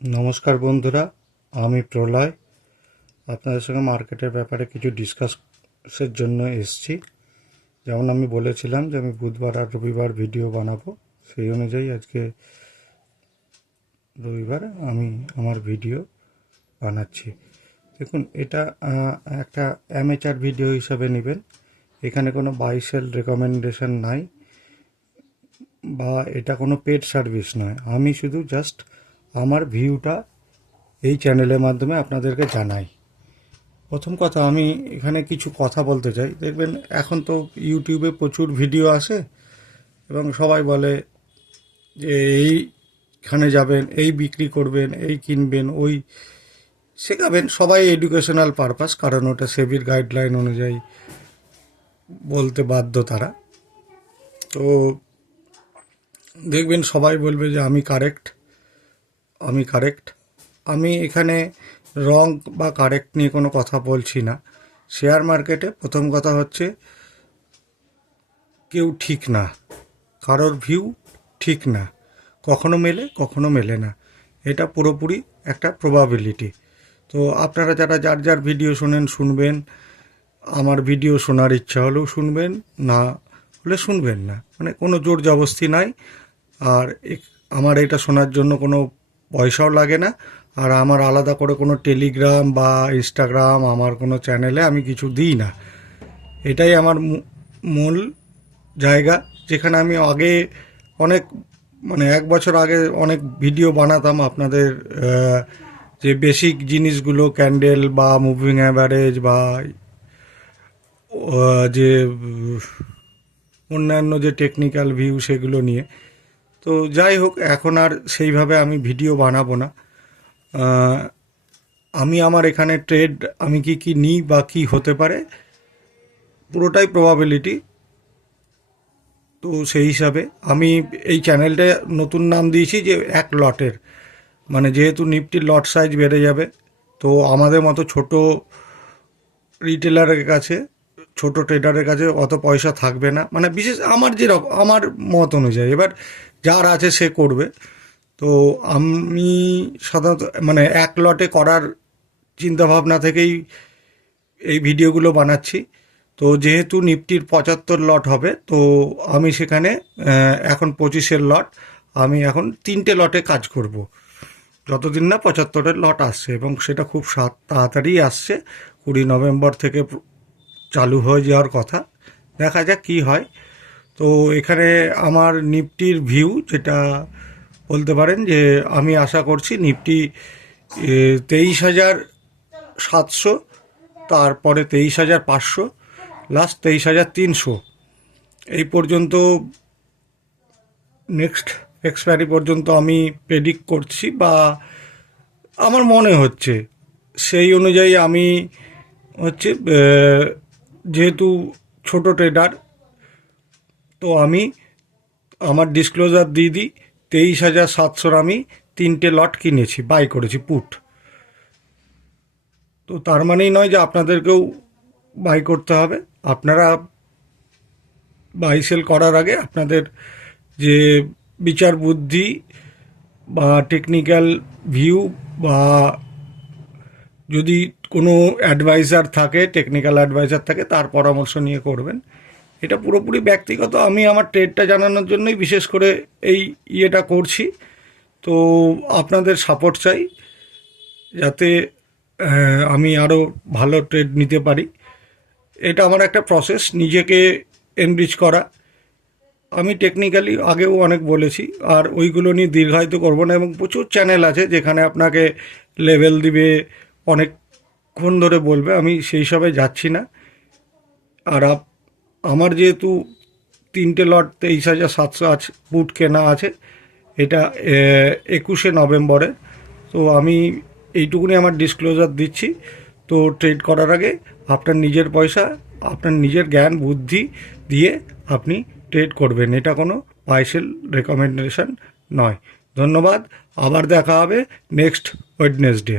নমস্কার বন্ধুরা, আমি প্রলয় আপনাদের সঙ্গে মার্কেটের ব্যাপারে কিছু ডিসকাসের জন্য এসেছি। যেমন আমি বলেছিলাম যে আমি বুধবার আর রবিবার ভিডিও বানাবো, সেই অনুযায়ী আজকে রবিবার আমি আমার ভিডিও বানাচ্ছি। দেখুন, এটা একটা অ্যামেচার ভিডিও হিসাবে নেবেন। এখানে কোনো বাই সেল রেকমেন্ডেশন নাই বা এটা কোনো পেড সার্ভিস নয়। আমি শুধু জাস্ট আমার ভিউটা এই চ্যানেলের মাধ্যমে আপনাদেরকে জানাই। প্রথম কথা, আমি এখানে কিছু কথা বলতে চাই। দেখবেন এখন তো ইউটিউবে প্রচুর ভিডিও আসে এবং সবাই বলে যে এইখানে যাবেন, এই বিক্রি করবেন, এই কিনবেন, ওই শেখাবেন। সবাই এডুকেশনাল পারপাস, কারণ ওটা সেবির গাইডলাইন অনুযায়ী বলতে বাধ্য তারা। তো দেখবেন সবাই বলবে যে আমি কারেক্ট। আমি এখানে রং বা কারেক্ট নিয়ে কোনো কথা বলছি না। শেয়ার মার্কেটে প্রথম কথা হচ্ছে কেউ ঠিক না, কারোর ভিউ ঠিক না, কখনো মেলে কখনো মেলে না। এটা পুরোপুরি একটা প্রবাবিলিটি। তো আপনারা যারা যার যার ভিডিও শোনেন শুনবেন, আমার ভিডিও শোনার ইচ্ছা হলেও শুনবেন, না হলে শুনবেন না, মানে কোনো জোর জবস্তি নাই। আর আমার এটা শোনার জন্য কোনো পয়সাও লাগে না। আর আমার আলাদা করে কোনো টেলিগ্রাম বা ইনস্টাগ্রাম, আমার কোনো চ্যানেলে আমি কিছু দিই না। এটাই আমার মূল জায়গা, যেখানে আমি আগে অনেক, মানে 1 বছর আগে অনেক ভিডিও বানাতাম আপনাদের যে বেসিক জিনিসগুলো, ক্যান্ডেল বা মুভিং অ্যাভারেজ বা যে অন্যান্য যে টেকনিক্যাল ভিউ সেগুলো নিয়ে। তো যাই হোক, এখন আর সেইভাবে আমি ভিডিও বানাবো না। আমি আমার এখানে ট্রেড আমি কি নিই বা কি হতে পারে পুরোটাই প্রবাবিলিটি। তো সেই হিসাবে আমি এই চ্যানেলটা নতুন নাম দিয়েছি যে এক লটের, মানে যেহেতু নিফটির লট সাইজ বেড়ে যাবে, তো আমাদের মতো ছোট রিটেলারের কাছে, ছোট ট্রেডারের কাছে অত পয়সা থাকবে না, মানে বিশেষ আমার যেরকম আমার মত অনুযায়ী। এবার যার আছে সে করবে। তো আমি সাধারণত মানে এক লটে করার চিন্তাভাবনা থেকেই এই ভিডিওগুলো বানাচ্ছি। তো যেহেতু নিফটির 75 লট হবে, তো আমি সেখানে এখন 25-এর লট, আমি এখন 3টে লটে কাজ করব যতদিন না 75-এর লট আসছে, এবং সেটা খুব তাড়াতাড়ি আসছে। 20 নভেম্বর থেকে চালু হয়ে যাওয়ার কথা। দেখা যাক কী হয়। তো এখানে আমার নিফটির ভিউ যেটা বলতে পারেন যে আমি আশা করছি নিফটি 23,700, তারপরে 23,500, লাস্ট 23,300, এই পর্যন্ত নেক্সট এক্সপায়ারি পর্যন্ত আমি প্রেডিক্ট করছি, বা আমার মনে হচ্ছে সেই অনুযায়ী আমি হচ্ছে যেহেতু ছোট ট্রেডার, তো আমি আমার ডিসক্লোজার দিয়ে দিই। 23,700 আমি 3টে লট কিনেছি, বাই করেছি পুট। তো তার মানেই নয় যে আপনাদেরকেও বাই করতে হবে। আপনারা বাই সেল করার আগে আপনাদের যে বিচার বুদ্ধি বা টেকনিক্যাল ভিউ, বা যদি কোনো অ্যাডভাইজার থাকে, টেকনিক্যাল অ্যাডভাইজার থাকে, তার পরামর্শ নিয়ে করবেন। এটা পুরোপুরি ব্যক্তিগত, আমি আমার ট্রেডটা জানানোর জন্যই বিশেষ করে এই ইয়েটা করছি। তো আপনাদের সাপোর্ট চাই, যাতে আমি আরও ভালো ট্রেড নিতে পারি। এটা আমার একটা প্রসেস, নিজেকে এনরিচ করা। আমি টেকনিক্যালি আগেও অনেক বলেছি, আর ওইগুলো নিয়ে দীর্ঘায়িত করব না। এবং প্রচুর চ্যানেল আছে যেখানে আপনাকে লেভেল দিবে, অনেকক্ষণ ধরে বলবে, আমি সেই সবে যাচ্ছি না। আর আমার যেহেতু 3টে লট 23,700 আছে, পুট কেনা আছে, এটা 21শে নভেম্বরে। তো আমি এইটুকুনি আমার ডিসক্লোজার দিচ্ছি। তো ট্রেড করার আগে আপনার নিজের পয়সা, আপনার নিজের জ্ঞান বুদ্ধি দিয়ে আপনি ট্রেড করবেন। এটা কোনো বাই সেল রেকমেন্ডেশন নয়। ধন্যবাদ। আবার দেখা হবে নেক্সট ওয়েডনেসডে।